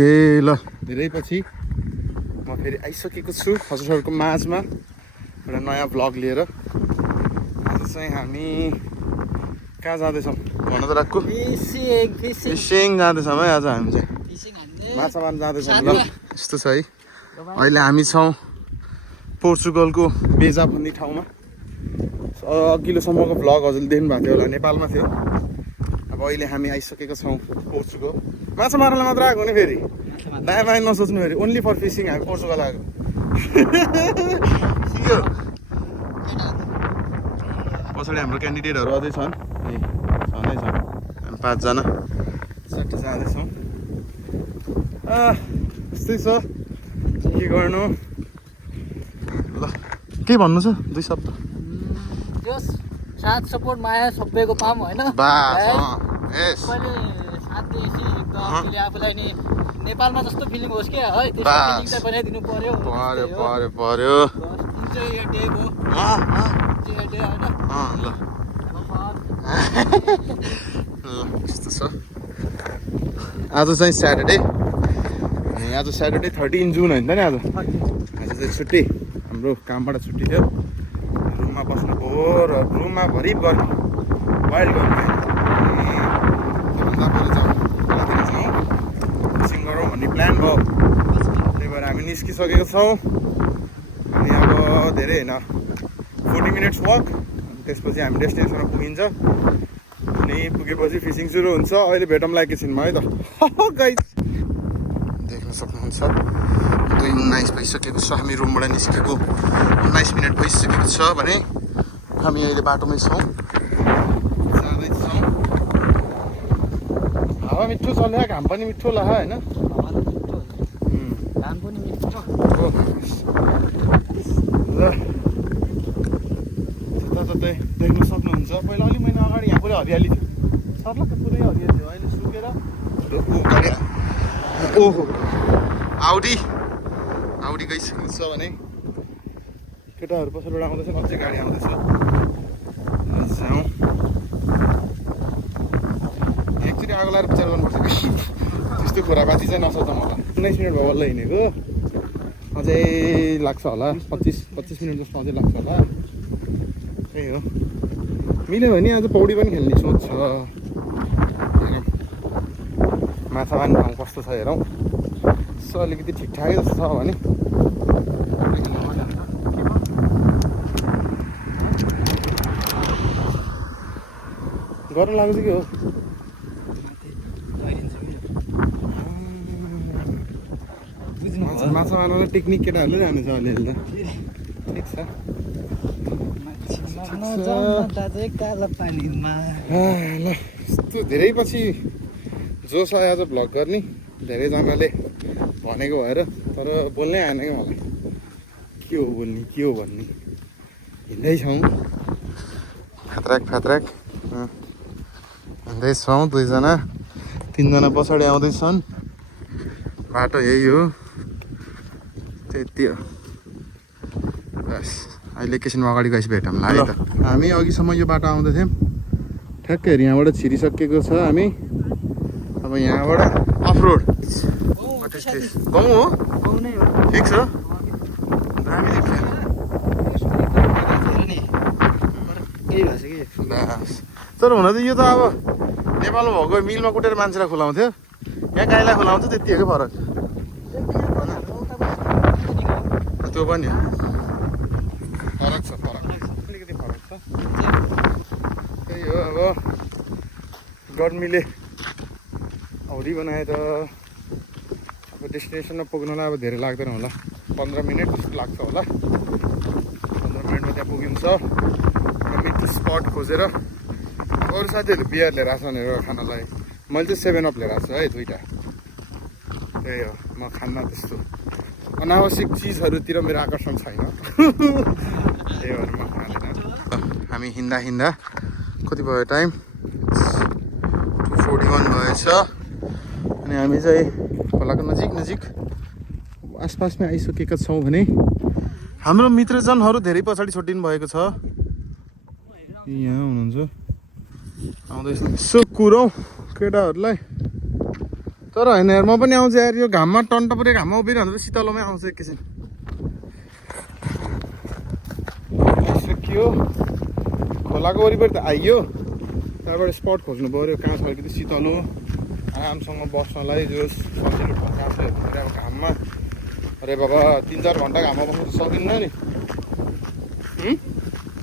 Okay ल धेरै पछि म फेरि आइसकेको छु हजुरहरूको माझमा एउटा नयाँ भ्लग लिएर। आज चाहिँ हामी कहाँ जाँदैछौँ भन त राक्कु? फिसिङ जाँदैछौँ है आज हामी चाहिँ, माछा मार्न जाँदैछौँ। ल यस्तो छ है, अहिले हामी छौँ पोर्चुगलको बेजा भन्ने ठाउँमा। अघिल्लोसम्मको भ्लग हजुरले देख्नु भएको थियो होला, नेपालमा थियो। अब अहिले हामी आइसकेको छौँ पोर्चुगल। माछा मार्नलाई मात्र आएको नि, फेरि दायाँ बायाँ नसोच्नु, फेरि ओन्ली फर फिसिङ हामी पोर्चुगल आएको। पछाडि हाम्रो क्यान्डिडेटहरू अझै छन्, छनै छन्, हामी 5 जना सट्टै जाँदैछौँ। यस्तै छ, के गर्नु। ल के भन्नु छ 2 शब्द? साथ सपोर्ट माया सबैको पाऊँ होइन। आफूलाई नि नेपालमा जस्तो फिलिङ होस् क्या है, त्यस्तो फिलिङ चाहिँ बनाइदिनु पर्यो। पर्यो यस्तो छ। आज चाहिँ स्याटरडे, आज स्याटरडे 13 जुन होइन त नि। आज चाहिँ छुट्टी, हाम्रो कामबाट छुट्टी थियो। रुममा बस्नु भयो र रुममा भरि गर्मी, वाइल्ड गर्मी। त्योभन्दा पहिले चाहिँ कतातिर जाउँ फिसिङ गरौँ भन्ने प्लान भयो। त्यही भएर हामी निस्किसकेको छौँ। अनि अब धेरै होइन, 40 मिनट्स वक, त्यसपछि हामी डेस्टिनेसनमा पुगिन्छ। अनि पुगेपछि फिसिङ सुरु हुन्छ। अहिले भेटौँला एकैछिनमा है त गाइस। देख्न सक्नुहुन्छ 2:19 भइसकेको छ, हामी रुमबाट निस्केको 19 मिनट भइसकेको छ भने हामी अहिले बाटोमै छौँ, जाँदैछौँ। हावा मिठो चल्यो, घाम पनि मिठो लाग्यो होइन। घाम पनि मिठो। ल जताततै देख्न सक्नुहुन्छ। पहिला अलिक महिना अगाडि यहाँ पुरै हरियाली थियो, सर्लक्क पुरै हरियाली थियो। अहिले सुकेर ओहो आउडी गइसकेको छ भने केटाहरू पछाडिबाट आउँदैछन्, अझै गाडी आउँदैछ। एकचोटि आगो लगाएर विचार गर्नुपर्छ कि त्यस्तो खोराबाजी चाहिँ नसोचौँ होला। 19 मिनट भयो बल्ल हिँडेको, अझै लाग्छ होला 25 मिनट जस्तो अझै लाग्छ होला। त्यही हो, मिल्यो भने आज पौडी पनि खेल्ने सोच छ। माछा मार्ने ठाउँ कस्तो छ हेरौँ। यसो अलिकति ठिकठाकै जस्तो छ भने गर्नु लाग्छ कि हो। माछा मार्न टेक्निक केटाहरूले जानु छ अलिअलि त, ठिक छ। ल यस्तो धेरै पछि जोस आयो आज भ्लग गर्ने। धेरैजनाले भनेको भएर, तर बोल्नै आएन क्या मलाई, के हो बोल्ने के हो भन्ने। हिँड्दैछौँ फ्यात्राक हिँड्दैछौँ। 2 जना 3 जना पछाडि आउँदैछन्। बाटो यही हो, त्यति हो बस। अहिले एकैछिनमा अगाडि गएपछि भेटौँला है त। हामी अघिसम्म यो बाटो आउँदै थियौँ, ठ्याक्कै यहाँबाट छिरिसकेको छ हामी। अब यहाँबाट अफरोड गाउँ हो, ठिक छ। दामी देख्छ तर हुन त यो त अब नेपालमा भएको मिलमा कुटेर मान्छेलाई खुलाउँथ्यो, यहाँ गाईलाई खुलाउँछ, त्यति हो क्या फरक। त्यो पनि हो, फरक छ, अलिकति फरक छ। त्यही हो, अब गर्मीले औधी बनाए त अब डेस्टिनेसनमा पुग्नलाई अब धेरै लाग्दैन होला, 15 मिनट जस्तो लाग्छ होला। 15 मिनटमा त्यहाँ पुगिन्छ। मिठो स्पट खोजेर अरू साथीहरूले बियर लिएर आएको छ भनेर खानालाई, मैले चाहिँ 7 अप लिएर आएको छु है 2टा। त्यही हो, म खान्न त्यस्तो अनावश्यक चिजहरूतिर मेरो आकर्षण छैन। त्यही भएर म खाँदैन। हामी हिँड्दा कति भयो टाइम? 2:41 भएछ। अनि हामी चाहिँ खोलाको नजिक आसपासमै आइसकेका छौँ भने हाम्रो मित्रजनहरू धेरै पछाडि छुट्टिनु भएको छ। यहाँ हुनुहुन्छ, आउँदैछ। यसो कुरौँ केटाहरूलाई। तर होइन यार म पनि आउँछु यार यो घाममा टन्टपुरे घाममा उभिरहनु शीतलोमै आउँछु एकैछिन आइसक्यो खोलाको वरिपरि त आइयो त्यहाँबाट स्पट खोज्नु पऱ्यो कहाँ छ अलिकति शीतलो आरामसँग बस्नलाई जो सजिलो ठाउँ कहाँ छ हेर्नु अब घाममा अरे बाबा 3-4 घन्टा घाममा बस्नु त सकिन्न नि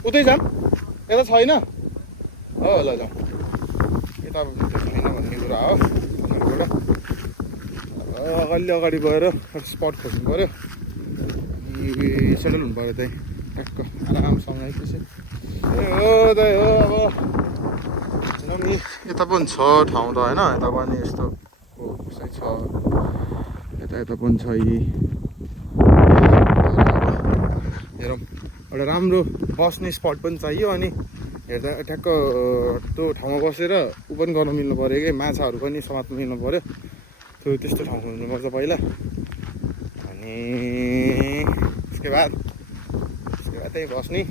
उतै जाम यता छैन हो ल जाउँ यता छैन भन्ने कुरा हो अलि अगाडि गएर स्पट खोज्नु पऱ्यो सेटल हुनु पऱ्यो त्यही ट्याक्क आरामसँग त्यसै हो त्यही हो अब नि यता पनि छ ठाउँ त होइन यता पनि यस्तो कसै छ यता पनि छ यी हेरौँ एउटा राम्रो बस्ने स्पट पनि चाहियो अनि हेर्दा ठ्याक्क त्यो ठाउँमा बसेर ऊ पनि गर्न मिल्नु पऱ्यो कि माछाहरू पनि समात्नु मिल्नु पऱ्यो त्यो त्यस्तो ठाउँ हुनुपर्छ पहिला अनि उसके बाद त्यहीँ बस्ने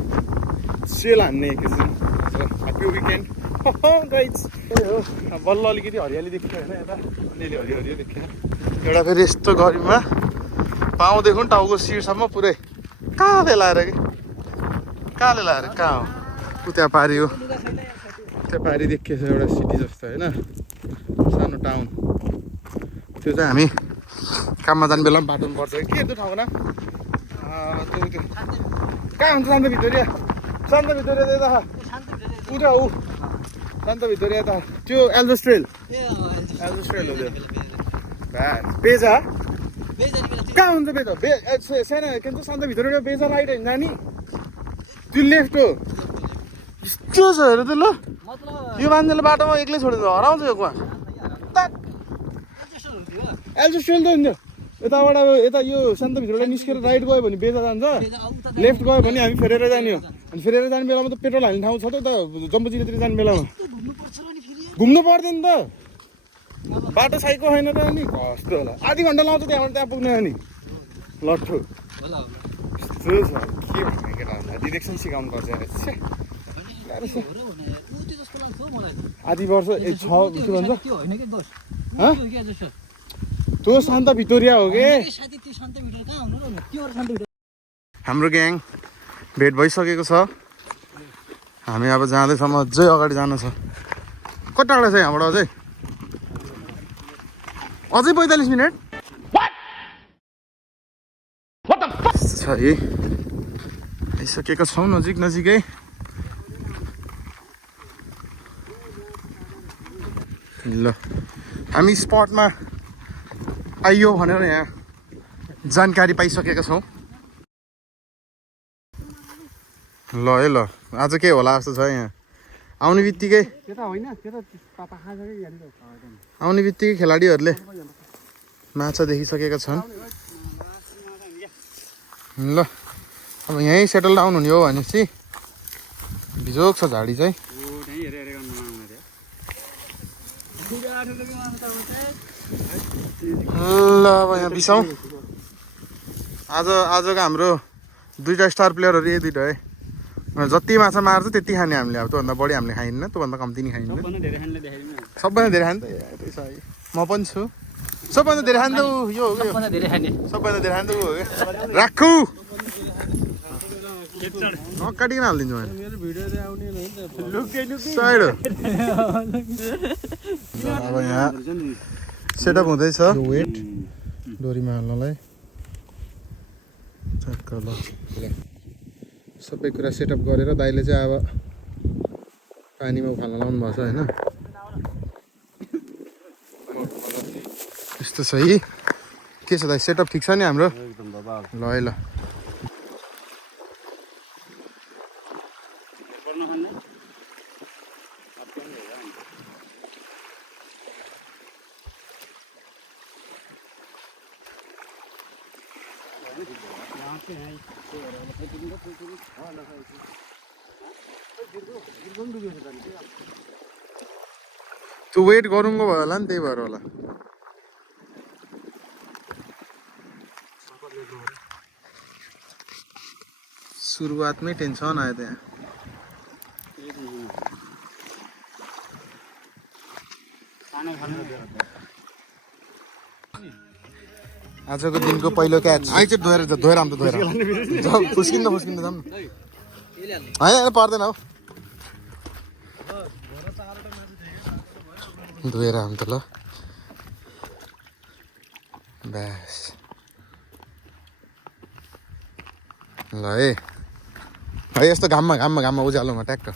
सेल हान्ने एकैछिन ह्याप्पी विकेन्ड गाइज त्यही हो बल्ल अलिकति हरियाली देखियो होइन यता अलिअलि हरियो देखियो एउटा फेरि यस्तो गरिबमा पाउँदेखि टाउको शिरसम्म पुरै काले लाएर कि काले लाएर कहाँ हो ऊ त्यहाँ पारि हो त्यहाँ पारि देखिएछ एउटा सिटी जस्तो होइन सानो टाउन त्यो चाहिँ हामी काममा जाने बेला पनि बाटोमा पर्छ के त्यो ठाउँको नाम त्यो कहाँ हुन्छ शान्त भितोरिया त यता उता ऊ शान्त भितोरिया त त्यो एल्जोस्ट्रेल हो त्यो बेजा कहाँ हुन्छ बेजा सानो के भन्छ शान्त भितोरिया बेजा राइट होइन नानी त्यो लेफ्ट हो यस्तो छ हेर त ल यो मान्छेले बाटोमा एक्लै छोडेर हराउँछ यो कुवा एल्जोस्ट्रेल त हुन्छ यताबाट यता यो शान्त भित्रबाट निस्केर राइट गयो भने बेजा जान्छ लेफ्ट गयो भने हामी फेरेर जाने हो अनि फेरेर जाने बेलामा त पेट्रोल हाल्ने ठाउँ छ त उता जम्बुचिनातिर जाने बेलामा घुम्नु पर्दैन त बाटो साइको होइन त अनि कस्तो होला आधी घन्टा लाउँछ त्यहाँबाट त्यहाँ पुग्ने अनि लट्ठो यस्तो छ के भन्ने केटाहरूलाई डिरेक्सन सिकाउनु पर्छ आधी वर्ष छ के भन्छ त्यो शान्त भितोरिया हो कि हाम्रो ग्याङ भेट भइसकेको छ हामी अब जाँदैछौँ अझै अगाडि जानु छ कति टाढा छ यहाँबाट अझै 45 मिनट छ है आइसकेका छौँ नजिकै ल हामी स्पटमा आइयो भनेर यहाँ जानकारी पाइसकेका छौँ ल है ल आज के होला जस्तो छ यहाँ आउने बित्तिकै खेलाडीहरूले माछा देखिसकेका छन् ल अब यहीँ सेटल डाउन हुने हो भनेपछि बिजोग छ झाडी चाहिँ ल अब यहाँ बिसाउँ आजको हाम्रो 2टा स्टार प्लेयरहरू यही 2टा है जति माछा मार्छ त्यति खाने हामीले अब त्योभन्दा बढी हामीले खाइन्न त्योभन्दा कम्ती नि खाइन्न सबभन्दा धेरै खाने त त्यही छ है म पनि छु सबभन्दा धेरै खाने त यो हो सबभन्दा धेरै खाने त ऊ हो क्या राखु नकाटिकन हालिदिन्छु मैले साइड अब यहाँ सेटअप हुँदैछ वेट डोरीमा हाल्नलाई ठ्याक्क ल सबै कुरा सेटअप गरेर दाइले चाहिँ अब पानीमा उखाल्न लाउनु भएको छ होइन यस्तो छ है के छ दाइ सेटअप ठिक छ नि हाम्रो ल है ल त्यो वेट गरुङ्गो भयो होला नि त्यही भएर होला सुरुवातमै टेन्सन आयो त्यहाँ आजको दिनको पहिलो क्याच आइज धोएर आम त धोएर फुस्किँदा जाऊँ न होइन पर्दैन हौ धोएर आम त ल बस ल है यस्तो घाममा उज्यालोमा ट्याक्क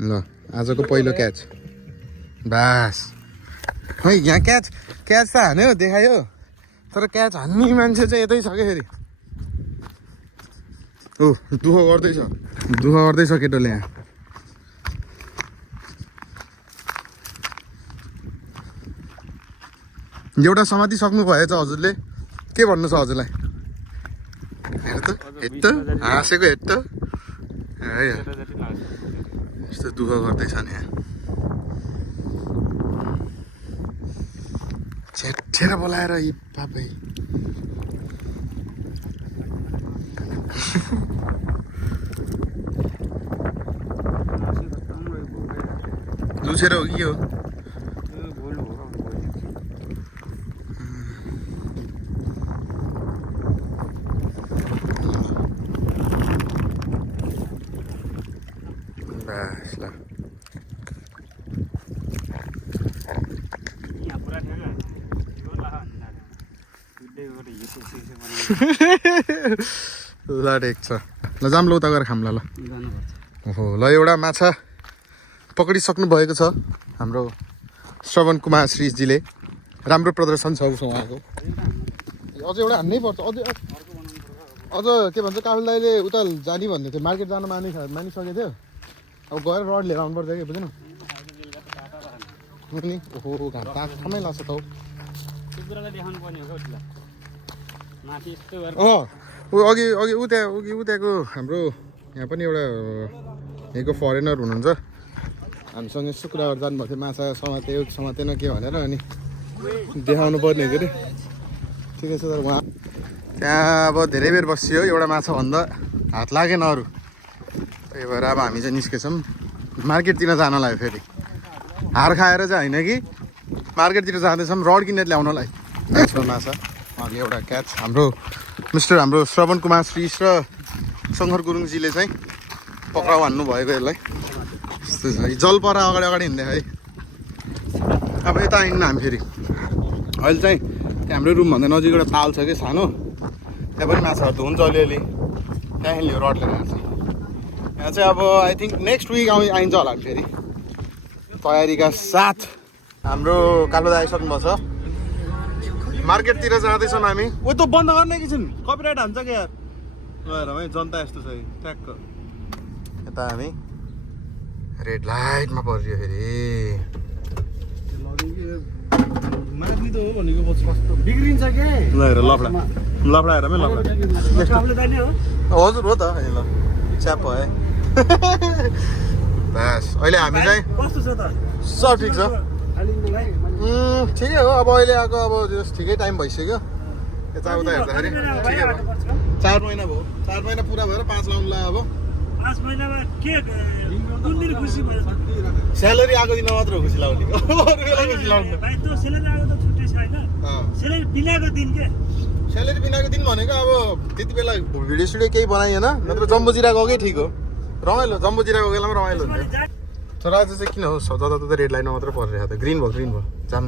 ल आजको पहिलो क्याच बास खै यहाँ क्याच त हान्यो देखायो तर क्याच हान्ने मान्छे चाहिँ यतै छ क्या फेरि ओ दुःख गर्दैछ केटोले यहाँ एउटा समाति सक्नु भएछ हजुरले के भन्नु छ हजुरलाई हेर त हाँसेको हेर त यस्तो दुःख गर्दैछ नि यहाँ छेटेर बोलाएर यी पापै लुछेर हो कि हो बस ल ल ठिक छ ल जाम ल उता गएर खाम ल ओहो ल एउटा माछा पक्रिसक्नु भएको छ हाम्रो श्रवण कुमार श्रीजीले राम्रो प्रदर्शन छ उहाँको अझ एउटा हान्नै पर्छ अझ के भन्छ काफल दाइले उता जाने भन्दै थियो मार्केट जान मानिसकेको थियो अब गएर रड लिएर आउनुपर्छ कि बुझेन नि ओहो घाम तामै लाग्छ त अघि उताको हाम्रो यहाँ पनि एउटा यहाँको फरेनर हुनुहुन्छ हामीसँग शुक्रबार जानुभएको थियो माछा समातेन के भनेर अनि देखाउनु पर्ने के अरे ठिकै छ तर उहाँ त्यहाँ अब धेरै बेर बसियो एउटा माछा भन्दा हात लागेन अरू त्यही भएर अब हामी चाहिँ निस्केछौँ मार्केटतिर जानलाई फेरि हार खाएर चाहिँ होइन कि मार्केटतिर जाँदैछौँ रड किनेर ल्याउनलाई नेक्स्टको माछा उहाँले एउटा क्याच हाम्रो श्रवण कुमार श्रीज र शङ्कर गुरुङजीले चाहिँ पक्राउ हान्नु भएको यसलाई यस्तो छ जलपरा अगाडि हिँड्दै है अब यता हिँड्न हामी फेरि अहिले चाहिँ हाम्रो रुमभन्दा नजिक एउटा ताल छ कि सानो त्यहाँ पनि माछाहरू त हुन्छ अलिअलि त्यहाँ लियो रड लिएर आएको छ यहाँ चाहिँ अब आई थिङ्क नेक्स्ट विक आइन्छ होला हामी फेरि तयारीका साथ हाम्रो कालो दाइ आइसक्नुभएको छ मार्केटतिर जाँदैछौँ हामी ओ त बन्द गर्ने एकैछिन कपिराइट हान्छ क्या यार गएर है जनता यस्तो छ ट्याक्क यता हामी रेड लाइटमा परियो फेरि बिग्रिन्छ के ल हेर लफडा हेर हजुर हो त ल च्याप भयो बस अहिले हामी चाहिँ कस्तो छ त सब ठिक छ ठिकै हो अब अहिले आएको अब ठिकै टाइम भइसक्यो यताउता हेर्दाखेरि ठिकै भयो 4 महिना भयो 4 महिना पुरा भएर 5 लाउनु ला अब 5 महिनामा के कुन दिन खुसी भयो स्यालेरी आएको दिन मात्र खुसी लाउने अरू बेला खुसी लाउनु भाइ त्यो स्यालेरी आएको त छुट्टै छैन स्यालेरी बिनाको दिन के स्यालेरी बिनाको दिन भनेको अब त्यति बेला भिडियो सिडियो केही बनाइएन नत्र जम्बो जिरा गएकै ठिक हो रमाइलो जम्बो जिराको बेलामा रमाइलो हुन्छ तर आज चाहिँ किन हो जताततै रेड लाइनमा मात्र परिरहेको त ग्रिन भयो जाम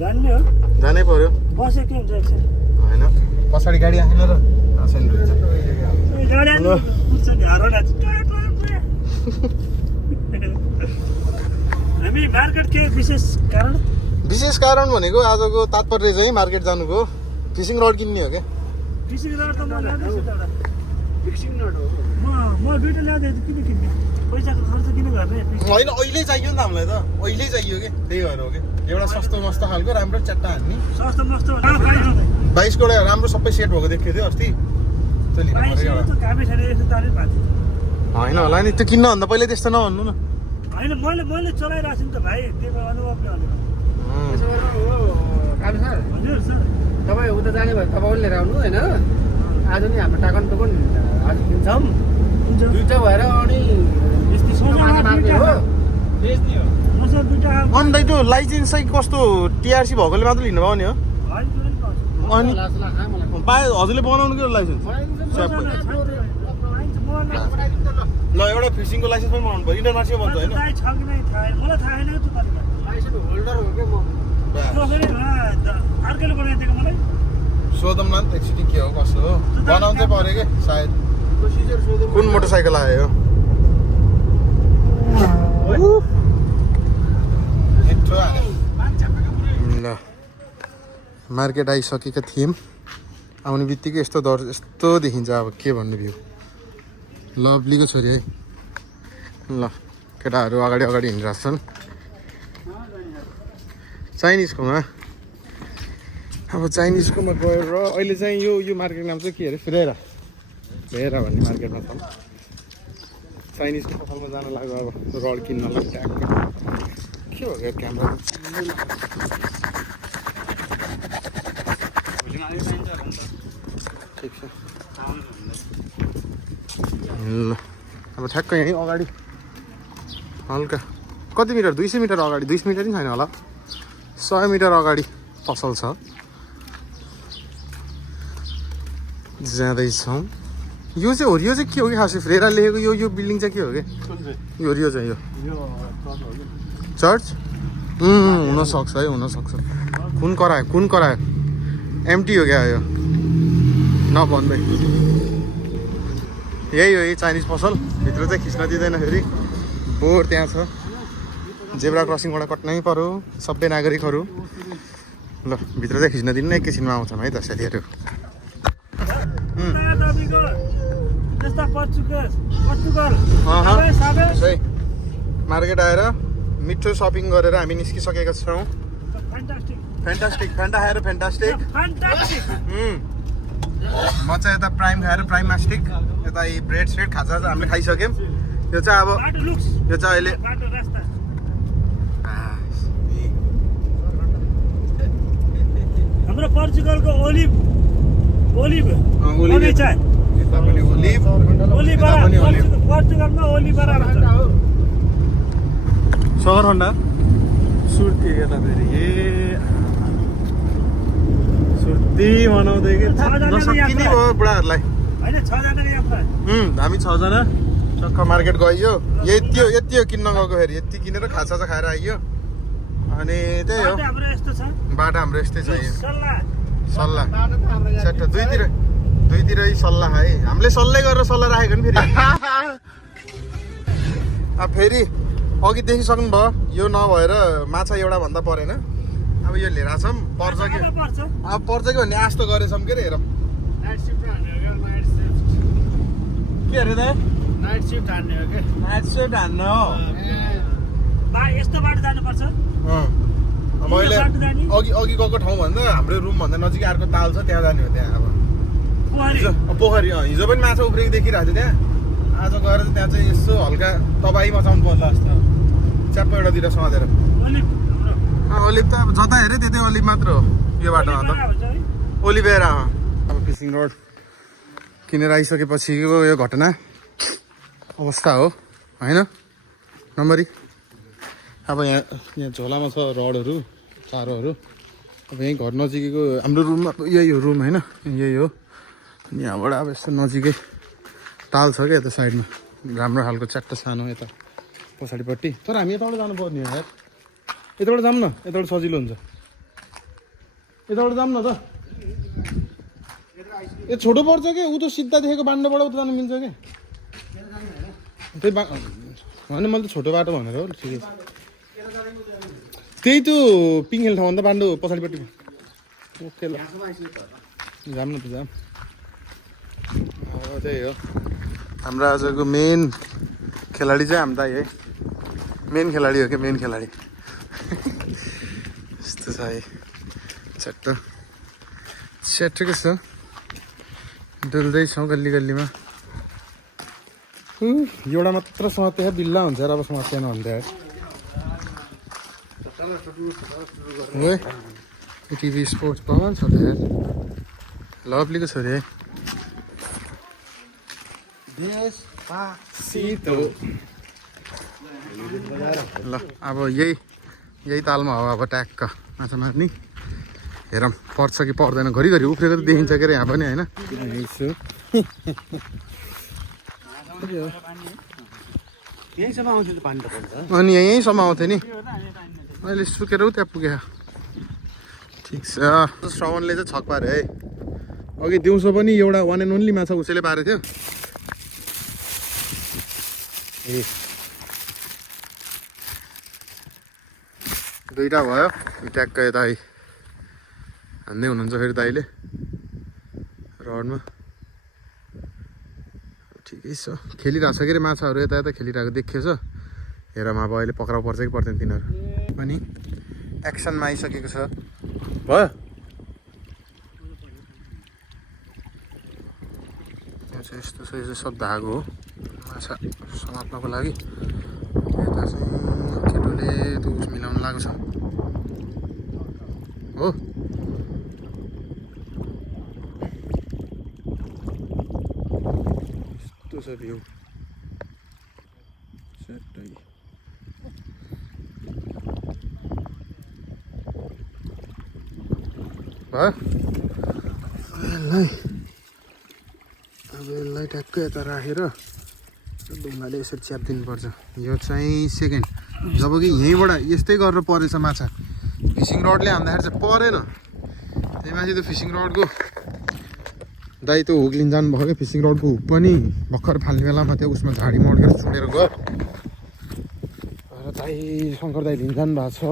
जान्ने हो जानै पर्यो बसे के हुन्छ एकछिन होइन पछाडि गाडी आएन र आसेन रहेछ गाडी आएर कुद्छ नि हराउला हामी मार्केट के विशेष कारण भनेको आजको तात्पर्य चाहिँ मार्केट जानुको फिसिङ रड किन्ने हो क्या फिसिङ रड त म ल्याउँदैछु त एउटा फिसिङ रड हो म दुईटा ल्याउँदै किन किन्ने पैसाको खर्च किन गर्ने होइन अहिले चाहियो नि त हामीलाई त अहिले चाहियो कि त्यही भएर हो कि एउटा सस्तो मस्तो खालको राम्रो चट्टा हान्ने सस्तो मस्तो 22 को राम्रो सबै सेट भएको देखेको थियो अस्ति त्यो लिनु पर्यो होइन होला नि त्यो किन्न भन्दा पहिला त्यस्तो नभन्नु न होइन मैले चलाइरहेको छु नि त भाइ त्यो अनुभवले हजुर सर तपाईँ उता जाने भयो तपाईँ लिएर आउनु होइन आज नि हाम्रो टाकन टुकन आज किन्छौँ दुईवटा भएर अनि 20-30 माछा मार्ने हो बेच्ने हो अनि दाइ त्यो लाइसेन्स चाहिँ कस्तो टिआरसी भएकोले मात्र लिनु भयो नि हो अनि लासला खा मलाई पाए हजुरले बनाउनु के लाइसेन्स बनाइदिन्छ स्याप छैन, बनाइदिन्छ ल ल एउटा फिसिङको लाइसेन्स पनि बनाउनु पर्यो इन्टरनेसनल भन्छ होइन मलाई छ कि नै थाहा छैन। मलाई थाहा छैन कि तँ लाइसेन्स होल्डर हो के म त्यो फेरि अर्कैले बनाइदिएको मलाई। सोधौँ न त एकचोटि के हो कसो हो बनाउनु चाहिँ पऱ्यो कि सायद प्रोसिजर सोधौँ कुन मोटरसाइकल आयो मिठो आयो ल मार्केट आइसकेका थियौँ आउने बित्तिकै यस्तो देखिन्छ अब के भन्नु भ्यू लभलीको छोरी है ल केटाहरू अगाडि अगाडि हिँडिरहेको छन् चाइनिजकोमा अब चाइनिजकोमा गएर अहिले चाहिँ यो मार्केट नाम चाहिँ के अरे फ्रेरा भन्ने मार्केटमा छ चाइनिजको पसलमा जान लाग्यो अब रड किन्नलाई ट्याग के हो क्या क्यामेरा ठिक छ ल अब ठ्याक्कै यहीँ अगाडि हल्का कति मिटर 200 मिटर अगाडि 200 मिटर नि छैन होला 100 मिटर अगाडि पसल छ जाँदैछौँ यो चाहिँ हो यो चाहिँ के हो कि खासै फ्रेरा लेखेको यो बिल्डिङ चाहिँ के हो कि यो चाहिँ यो चर्च हुनसक्छ है हुनसक्छ कुन करायो एम्टी हो क्या यो नभन्दै यही चाइनिज पसल भित्र चाहिँ खिच्न दिँदैन फेरि बोर्ड त्यहाँ छ जेब्रा क्रसिङबाट कट्नै पर्यो सबै नागरिकहरू ल भित्र चाहिँ खिच्न दिनु एकैछिनमा आउँछन् है त साथीहरू तपाईँको जस्ता पोर्चुगल सही मार्केट आएर मिठो सपिङ गरेर हामी निस्किसकेका छौँ फ्यान्टास्टिक फ्यान्टा खाएर फ्यान्टास्टिक म चाहिँ यता प्राइम खाएर प्राइमास्टिक यता ब्रेड स्रेड खाजा हामीले खाइसक्यौँ यो चाहिँ अब यो चाहिँ अहिले हाम्रो पोर्चुगलको ओलिभ पोर्चुगलमा ओलिभरा भन्छ सहर खण्डा सुर्ती यता फेरि सुर्ती बनाउँदै कि नसकिने भयो बुढाहरूलाई होइन 6 जना यात्रा हामी 6 जना चक्क मार्केट गइयो यति हो किन्न गएको फेरि यति किनेर खाजा खाएर आइयो अनि त्यही हो हाम्रो यस्तो छ बाटो हाम्रो यस्तै छ यो सल्लाह बाटो त हाम्रो यहाँ चट्ट दुईतिरै सल्लाह है हामीले सल्लाह गरेर सल्लाह राखेको नि फेरि अब फेरि अघि देखिसक्नु भयो यो नभएर माछा एउटा भन्दा परेन अब यो लिएर छौँ पर्छ कि अब पर्छ कि भन्ने आस्तो गरेछौँ के अरे हेरौँ नाइट सिफ्ट हान्ने हो क्या के अरे त नाइट सिफ्ट हान्ने हो क्या नाइट सिफ्ट हान्न हो यस्तो बाटो जानुपर्छ मैले अघि गएको ठाउँ भन्दा हाम्रो रुम भन्दा नजिक अर्को ताल छ त्यहाँ जाने हो त्यहाँ अब पोखरी हिजो पनि माछा उब्रेको देखिरहेको थियो त्यहाँ आज गएर चाहिँ त्यहाँ चाहिँ यसो हल्का तबाही मचाउनु पर्ला जस्तो च्याप्प एउटातिर समातेर ओलिभ त अब जता हेऱ्यो त्यतै ओलिभ मात्र हो यो बाटोमा त ओलिभेरा अब फिसिङ रोड किनेर आइसकेपछिको यो घटना अवस्था हो होइन नम्बरी अब यहाँ झोलामा छ रडहरू चारोहरू अब यहीँ घर नजिकैको हाम्रो रुममा यही हो रुम होइन यही हो अनि यहाँबाट अब यस्तो नजिकै ताल छ क्या यता साइडमा राम्रो खालको च्याट्ट सानो यता पछाडिपट्टि तर हामी यताबाट जानुपर्ने हो यार यताबाट जाऊँ न यताबाट सजिलो हुन्छ यताबाट जाऊँ न त यो छोटो पर्छ क्या ऊ त सिधा देखेको बाटोबाट उता जानु मिल्छ क्या त्यही होइन मैले त छोटो बाटो भनेर हो ठिकै छ त्यही त्यो पिङहेल ठाउँ भन्दा बाटो पछाडिपट्टि ओके ल जाऊँ न त जाऊँ त्यही हो हाम्रो आजको मेन खेलाडी चाहिँ हामी दाइ है मेन खेलाडी हो क्या मेन खेलाडी यस्तो छ है च्याट्ट के छ डुल्दैछौँ गल्ली गल्लीमा एउटा मात्र समात्यो बिल्ला हुन्छ र अब समात्दैन भन्थ्यो यार टिभी स्पोर्ट्स भवन छ त यार लभलीको छोरी है ल अब यही तालमा हो अब ट्याक्क माछा मार्ने हेरौँ पर्छ कि पर्दैन, घरिघरि उफ्रेको त देखिन्छ के अरे यहाँ पनि होइन। यहीँसम्म आउँथ्यो पानी त पर्छ। अनि यहीँसम्म आउँथ्यो नि, अहिले सुकेर त्यहाँ पुग्यो। ठिक छ, श्रवणले चाहिँ छक पाऱ्यो है। अघि दिउँसो पनि एउटा वान एन्ड ओन्ली माछा उसैले पारेको थियो। ए दुईवटा भयो, ट्याक्क यता हान्दै हुनुहुन्छ फेरि दाइले रडमा। ठिकै छ, खेलिरहेको छ के अरे माछाहरू, यता यता खेलिरहेको देखिएछ। हेरौँ अब अहिले पक्राउ पर्छ कि पर्दैन तिनीहरू पनि। एक्सनमा आइसकेको छ, भयो त्यहाँ चाहिँ यस्तो छ, यो चाहिँ सब धागो हो माछा समात्नको लागि। यता चाहिँ केटोले त्यो उस मिलाउनु लागेको छ हो। यस्तो छ भ्यू सेटै। भयो अब यसलाई ट्याक्कै यता राखेर ढुङ्गाले यसरी च्यापिदिनुपर्छ। यो चाहिँ सेकेन्ड, जब कि यहीँबाट यस्तै गरेर परेछ माछा, फिसिङ रडले हान्दाखेरि चाहिँ परेन। त्यही माथि त फिसिङ रडको दाइ त्यो हुक लिन जानुभयो क्या, फिसिङ रडको हुक पनि भर्खर फाल्ने बेलामा त्यो उसमा झाडी मड्केर चुडेर गयो। र दाइ शङ्कर दाइ लिन जानु भएको छ।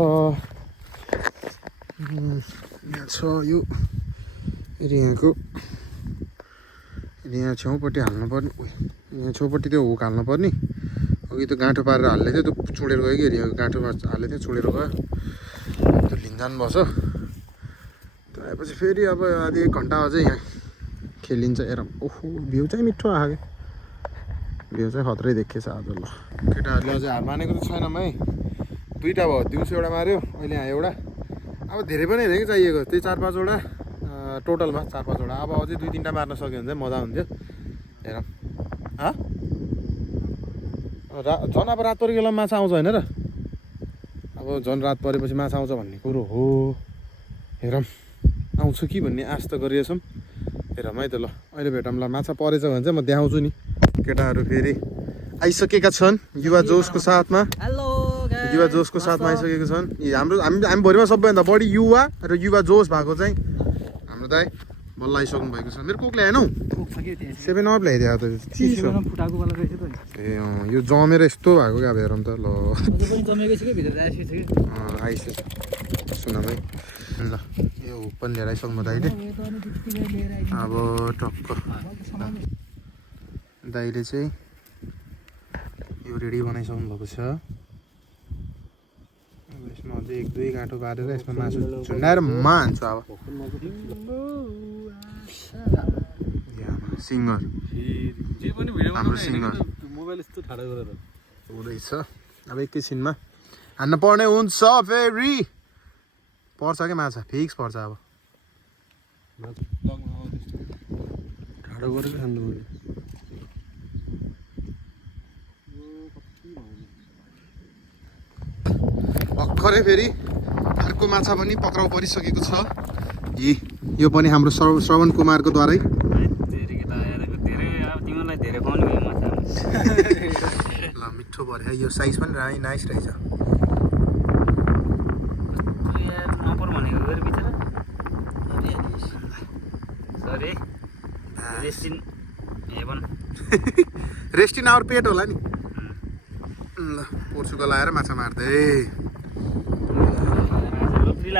यहाँ छ यो यहाँको, यहाँ छेउपट्टि हाल्नुपर्ने, यहाँ छेउपट्टि त्यो हुक हाल्नुपर्ने। अघि त्यो गाँठो पारेर हाल्ने थियो, त्यो चुडेर गयो कि यहाँ गाँठो हाल्ने थियो, चुडेर गयो। त्यो लिन जानुभएको छ। त्यो आएपछि फेरि अब आधी 1 घन्टा अझै यहाँ खेलिन्छ। हेरौँ, ओहो भ्यू चाहिँ मिठो आयो, भ्यू चाहिँ खत्रै देखिएछ आज। ल केटाहरूले अझै हार मानेको त छैन है। दुईवटा भयो, दिउँसो एउटा माऱ्यो, अहिले यहाँ एउटा। अब धेरै पनि होइन कि चाहिएको, त्यही 4-5वटा टोटलमा 4-5वटा। अब अझै 2-3टा मार्न सक्यो भने चाहिँ मजा हुन्थ्यो। हेरौँ झन् अब रात परेको बेलामा माछा आउँछ होइन र, अब झन् रात परेपछि माछा आउँछ भन्ने कुरो हो। हेरौँ आउँछ कि भन्ने आश त गरिएछौँ। हेरौँ है त। ल अहिले भेटौँला, माछा परेछ भने चाहिँ म देखाउँछु नि। केटाहरू फेरि आइसकेका छन् युवा जोसको साथमा। युवा जोसको साथमा आइसकेको छन्। हामी भरिमा सबैभन्दा बढी युवा र युवा जोस भएको चाहिँ हाम्रो दाइ बल्ल आइसक्नु भएको छ। मेरो कोक ल्याएनौ? 7-up ल्याइदिएको त चिसो। ए यो जमेर यस्तो भएको क्या। अब हेरौँ त। ल आइसक्यो सुनाम है। ल यो हुक पनि लिएर आइसक्नु दाइले। अब टक्क दाइले चाहिँ यो रेडी बनाइसक्नु भएको छ। यसमा अझै 1-2 गाँठो पारेर यसमा मासु झुन्डाएर हान्छु। अब सिङ्गर हाम्रो सिङ्गर हुँदैछ। अब एकैछिनमा हान्न पर्ने हुन्छ। फेरि पर्छ क्या माछा, फिक्स पर्छ। अब ठाडो गरेर खानु भर्खरै फेरि अर्को माछा पनि पक्राउ परिसकेको छ। यो पनि हाम्रो श्रवण कुमारको द्वारै। ल मिठो भयो यो, साइज पनि नाइस रहेछ। रेस्टिन आवर पेट होला नि। ल पोर्चुगल आएर माछा मार्दै ल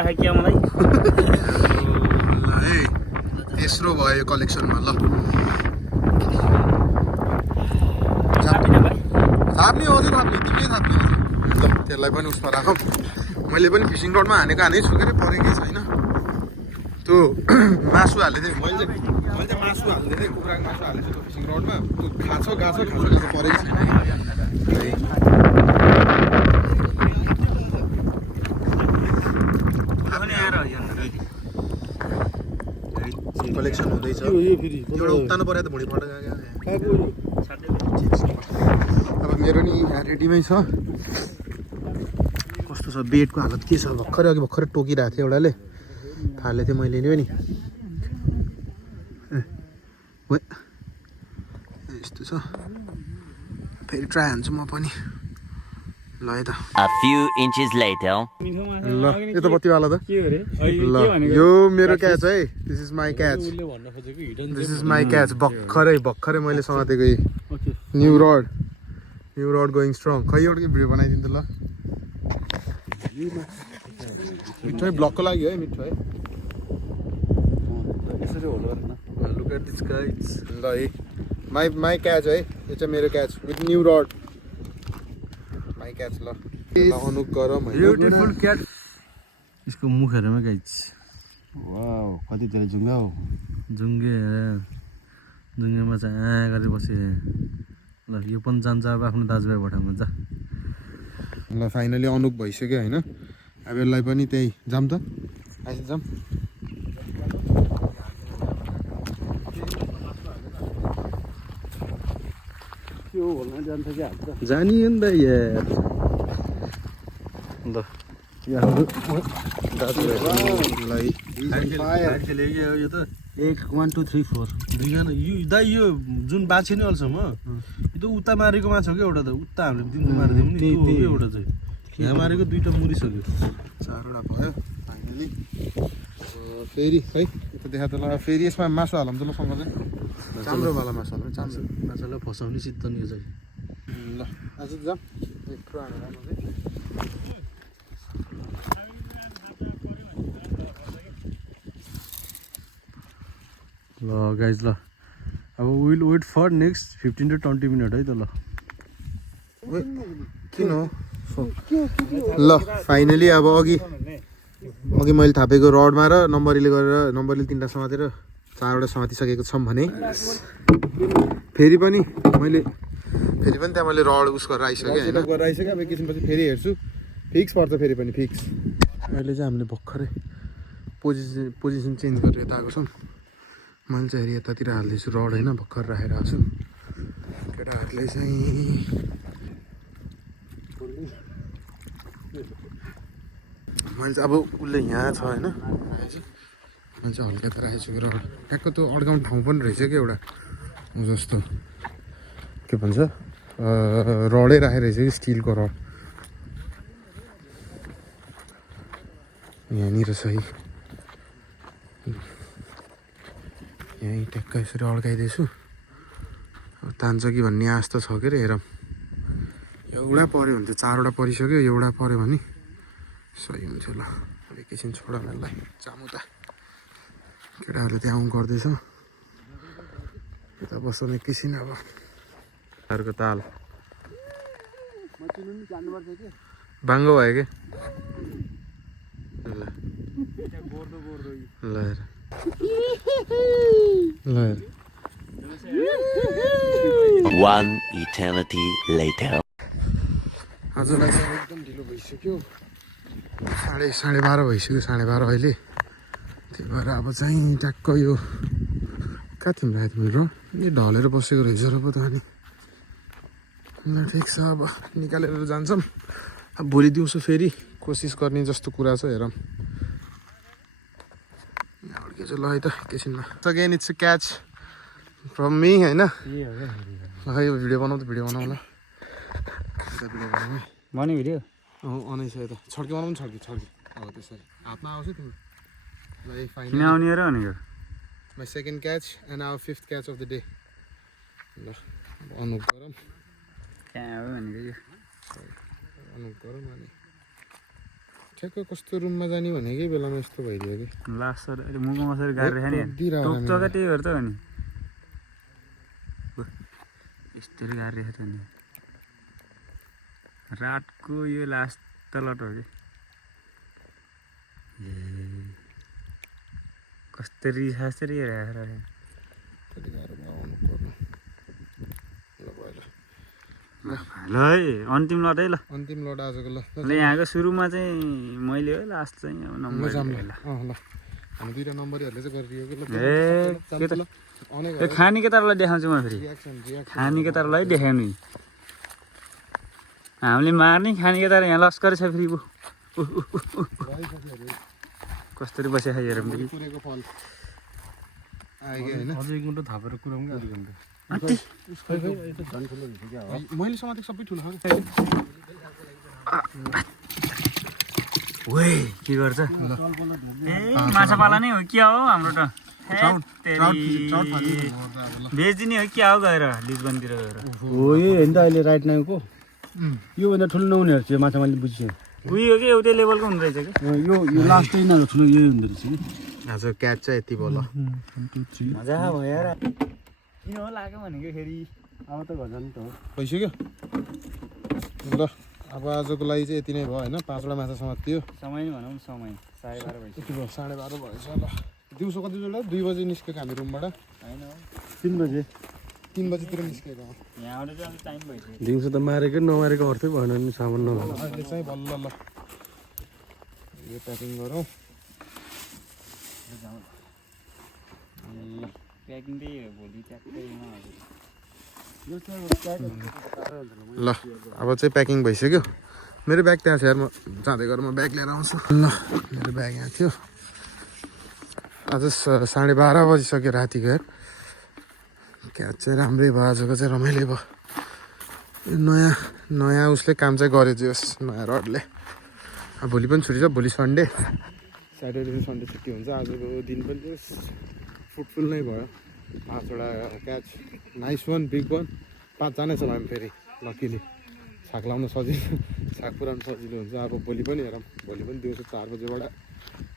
है। तेस्रो भयो यो कलेक्सनमा। ल थाप्ने हो, थाप्ने तिमीले थाप्ने। ल त्यसलाई पनि उसमा राखौँ। मैले पनि फिसिङ रडमा हानै छु के अरे, परेकै छैन। त्यो मासु हाल्दै थिएँ मैले चाहिँ मासु हाल्दै थिएँ, कुखुराको मासु हालेको छु त्यो फिसिङ रडमा। त्यो खाँचो परेकै छैन। कलेक्सन हुँदैछ। एउटा उक्तानु पर्यो त भुँडी पल्ट गयो। अब मेरो नि यहाँ रेडीमै छ। कस्तो छ बेडको हालत के छ, भर्खरै टोकिरहेको थियो एउटाले। थाले थियो मैले लियो नि यस्तो छ फेरि ट्राई हान्छु म पनि ल है त A few inches later. ल यता बत्तीवाला त ल यो मेरो क्याच है this is my catch this is my catch भर्खरै मैले समातेको न्यू रड गोइङ स्ट्रङ खै एउटा भिडियो बनाइदिनु त ल मिठो है ब्लगको लागि है मिठो है लुक एट दिस गाइज ल है माई क्याच है यो चाहिँ मेरो catch with new rod my catch ल अनुक गरम ब्युटिफुल क्याट यसको मुख हेर्नुमा गाइज वाउ कति धेरै जुङ्गा हो जुङ्गेमा चाहिँ गरेर बसे ल यो पनि जान्छ अब आफ्नो दाजुभाइ भटाउनु जा ल फाइनली अनुक भइसक्यो होइन अब यसलाई पनि त्यही जाम त आइस जाम जानी हो नि त यार ल यो त 1 2 3 4 दुईजना यो दाइ यो जुन बाछे नै अल्छम यो त उता मारेको माछा हो क्या एउटा त उता हामीले दिनको मारिदिउँ नि एउटा चाहिँ यहाँ मारेको दुईटा मुरिसक्यो 4वटा भयो फाइनली फेरि है यता देखा त ल फेरि यसमा मासु हालौँ त ल सँग चाहिँ चाम्रोवाला मासु हालौँ माछालाई फसाउने सिद्ध नि यो चाहिँ ल आज जाम एक ट्रो हालेर ल गाइज ल अब will wait for next 15 to 20 minute है त ल किन हो ल फाइनली अब अघि मैले थापेको रडमा र नम्बरीले गरेर नम्बरले 3वटा समातेर 4वटा समातिसकेको छौँ भने फेरि पनि त्यहाँ मैले रड उस गरेर आइसकेँ होइन गरेर आइसकेँ अब एकैछिनपछि फेरि हेर्छु फिक्स पर्छ फेरि पनि फिक्स अहिले चाहिँ हामीले भर्खरै पोजिसन चेन्ज गरेर यता आएको छौँ मैले चाहिँ हेरि यतातिर हाल्दैछु रड होइन भर्खर राखेर आएको छु केटाहरूले चाहिँ मैले चाहिँ अब उसले यहाँ छ होइन मैले चाहिँ हल्का त राखेको छु र ट्याक्क त्यो अड्काउने ठाउँ पनि रहेछ क्या एउटा जस्तो के भन्छ रडै राखेको रहेछ कि स्टिलको रड यहाँनिर सही यहीँ ट्याक्क यसरी अड्काइदिएछु तान्छ कि भन्ने आश त छ के अरे हेरौँ एउटा पऱ्यो भने त 4वटा परिसक्यो एउटा पऱ्यो भने सही हुन्छ ल एकैछिन छोड यसलाई चामु त केटाहरूले त्यहाँ आउनु गर्दैछ यता बस्छ एकैछिन अब अर्को ताल बाङ्गो भयो कि ल ल 1 eternity later. आजलाई चाहिँ एकदम ढिलो भइसक्यो 12:30 भइसक्यो 12:30 अहिले त्यही भएर अब चाहिँ ट्याक्क यो कहाँ थियौँ तिमीहरू यो ढलेर बसेको रहेछ र पो त अनि ल ठिक छ अब निकालेर जान्छौँ अब भोलि दिउँसो फेरि कोसिस गर्ने जस्तो कुरा छ हेरौँ अड्के चाहिँ ल है त एकैछिनमा again it's a catch from me होइन ल खै यो भिडियो बनाऊ ल भिडियो बनाउँ भने भिडियो अनै छ यता छड्के बनाउनु छड्के अब त्यसरी हातमा आउँछ तिम्रो ल ए फाइन किन आउने र भनेको my second catch and our 5th catch of the day ल अनुप गरौँ कहाँ हो भनेको यो अनुप गरौँ अनि ठ्याक्क कस्तो रुममा जाने भनेकै बेलामा यस्तो भइदियो कि लास्ट अहिले मुखमा कसरी गाडी राख्ने टोक्चका त्यही भएर त हो नि यस्तरी गाडी राखेको नि रातको यो लास्ट तलट हो कि कस्तरी खासरी राखेर ल है अन्तिम लट है ल अन्तिम लड आजको ल यहाँको सुरुमा चाहिँ मैले हो लास्ट चाहिँ अब नम्बर ल हामी दुईवटा नम्बरहरूले चाहिँ गरिदियो कि ए के त खाने केटाहरूलाई देखाउँछु म फेरि खाने केटाहरूलाई देखाउनु हामीले मार्ने खाने केटाहरू यहाँ लस्कर छ फेरि कसरी बसे हेरौँ देखि कुरेको फल आयो कि होइन अझै एक मुठो थापेर कुराउँ कि अलिक मैले समातेको सबै ठुलो खाएको ओए के गर्छ ए माछा पाला नै हो क्या हो हाम्रो त बेचिदिने हो क्या हो गएर लिजबनतिर गएर हो यो होइन त अहिले राइट नाइको योभन्दा ठुलो नहुनेहरू चाहिँ माछा मार्ने बुझ्छ उयो हो कि एउटै लेभलको हुँदो रहेछ कि यो लास्ट यिनीहरू ठुलो यही हुँदो रहेछ कि आज क्याच चाहिँ यति भयो ल मजा भयो यार किन हो लाग्यो भनेको फेरि अब त घर जानु त हो भइसक्यो ल अब आजको लागि चाहिँ यति नै भयो होइन 5वटा माछा समात्यो समय नै भनौँ समय 12:30 भइसक्यो यति भयो 12:30 भएछ ल दिउँसो कति बेला 2 बजे निस्केको हामी रुमबाट होइन 3 बजे 3 बजीतिर निस्केको यहाँबाट चाहिँ अलिक टाइम भइसक्यो दिउँसो त मारेको नमारेको अर्थै भएन नि सामान नभएर अहिले चाहिँ बल्ल ल यो प्याकिङ गरौँ प्याकिङ त्यही हो भोलि ट्याक्कै ल अब चाहिँ प्याकिङ भइसक्यो मेरो ब्याग त्यहाँ छ यार म जाँदै गरेर म ब्याग लिएर आउँछु ल मेरो ब्याग यहाँ थियो आज 12:30 बजिसक्यो रातिको यार क्याच चाहिँ राम्रै भयो आजको चाहिँ रमाइलो भयो यो नयाँ उसले काम चाहिँ गरेछ यस नयाँ रडले अब भोलि पनि छुट्टी छ भोलि सन्डे स्याटरडे सन्डे छुट्टी हुन्छ आजको दिन पनि फ्रुटफुल नै भयो 5वटा catch nice one big one 5जना छौँ हामी फेरि लकिली छाक लाउनु सजिलो छाक पुऱ्याउनु सजिलो हुन्छ अब भोलि पनि हेरौँ भोलि पनि दिउँसो 4 बजेबाट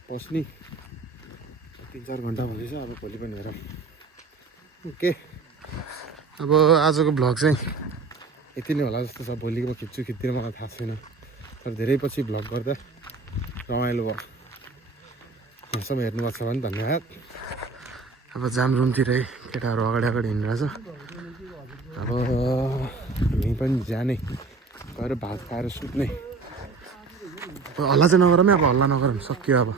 पस्ने 3-4 घन्टा भन्दैछ अब भोलि पनि हेरौँ ओके अब आजको भ्लग चाहिँ यति नै होला जस्तो छ भोलिको खिच्छु खिच्दिनँ मलाई थाहा छैन तर धेरै पछि भ्लग गर्दा रमाइलो भयो यहाँसम्म हेर्नुभएको छ भने धन्यवाद अब जाम रुमतिरै केटाहरू अगाडि हिँडिरहेछ अब हामी पनि जाने गएर भात खाएर सुत्ने हल्ला चाहिँ नगरौँ अब हल्ला नगरौँ सक्यो अब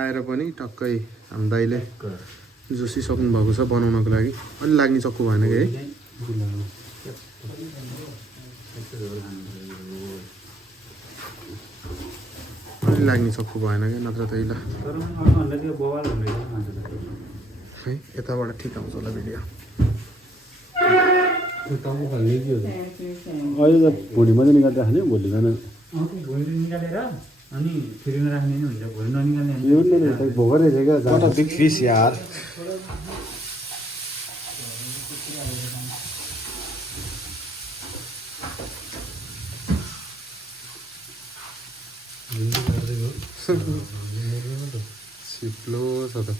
आएर पनि टक्कै हाम्रो दाइले जोसिसक्नु भएको छ बनाउनको लागि अलि लाग्ने चक्कु भएन कि है अलि लाग्ने चक्कु भएन कि नत्र त ल है यताबाट ठिक आउँछ होला भिडियो अहिले त भोलि मात्रै निकाल्दा खाने भोलि जान भोलि निकालेर अनि फ्रिजमा राख्ने नि हुन्छ भोलि ननिकाल्ने यो भोकै रहेछ क्या बिग फिस यार सिप्लो छ त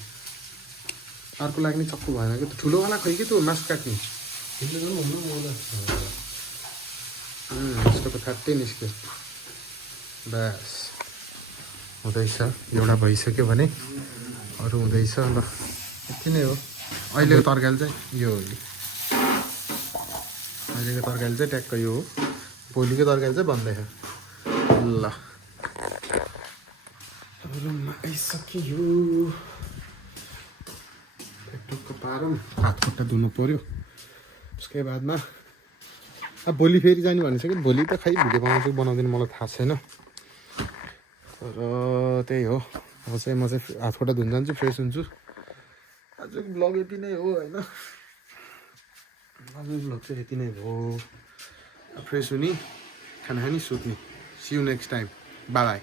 अर्को लाग्ने चक्कु भएन कि ठुलोवाला खै कि त्यो मासु काट्ने यसको त काट्टै निस्क्यो बस हुँदैछ एउटा भइसक्यो भने अरू हुँदैछ ल यति नै हो अहिलेको तरकारी चाहिँ यो हो अहिलेको तरकारी चाहिँ ट्याक्क यो हो भोलिको तरकारी चाहिँ बन्दैछ ल रुममा आइसक्यो टुक्क पारौँ हात खुट्टा धुनु पऱ्यो उसकै बादमा अब भोलि फेरि जाने भनिसक्यो भोलि त खै भिडियो बनाउँछु बनाउँदैन मलाई थाहा छैन तर त्यही हो अब चाहिँ म चाहिँ हात खुट्टा धुन जान्छु फ्रेस हुन्छु आजको ब्लग यति नै हो होइन आजको ब्लग चाहिँ यति नै हो फ्रेस हुने खाना खाने सुत्ने see you next time bye by